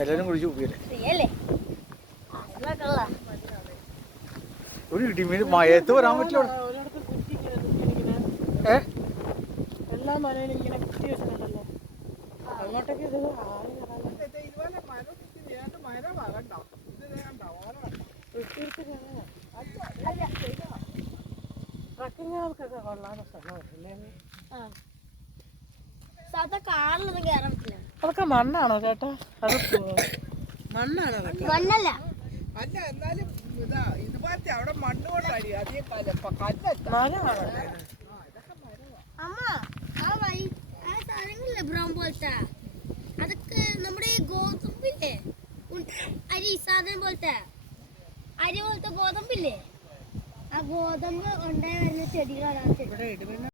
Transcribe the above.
എല്ലാരും കുടിച്ചു കുപ്പിയല്ലേ ഒരു ഇടിമീൻ മയത്ത് വരാൻ പറ്റില്ല. എല്ലാ മലയിലും ഇങ്ങനെ കുത്തി വെച്ചിട്ടുണ്ടല്ലോ. അങ്ങോട്ടൊക്കെ ഇത് ട്രക്കിങ്ങുകൾക്കൊക്കെ കൊള്ളാതെ സ്ഥലമല്ലേ? അതൊക്കെ മണ്ണാണോ ചേട്ടാ? അത് മണ്ണാണോ? മണ്ണല്ല. അല്ല എന്നാലും ഇതാ ഇതുപോലത്തെ അവിടെ മണ്ണ് കൊണ്ടാടി അധികം മരമാണോ? അമ്മ ആ വഴി ആ സാധനങ്ങളില്ലേ ബ്രൗൺ പോലത്തെ അതൊക്കെ നമ്മുടെ ഈ ഗോതമ്പില്ലേ അരി സാധനം പോലത്തെ അരി പോലത്തെ ഗോതമ്പില്ലേ ആ ഗോതമ്പ് ഉണ്ടായി വരുന്ന ചെടികളാണ്.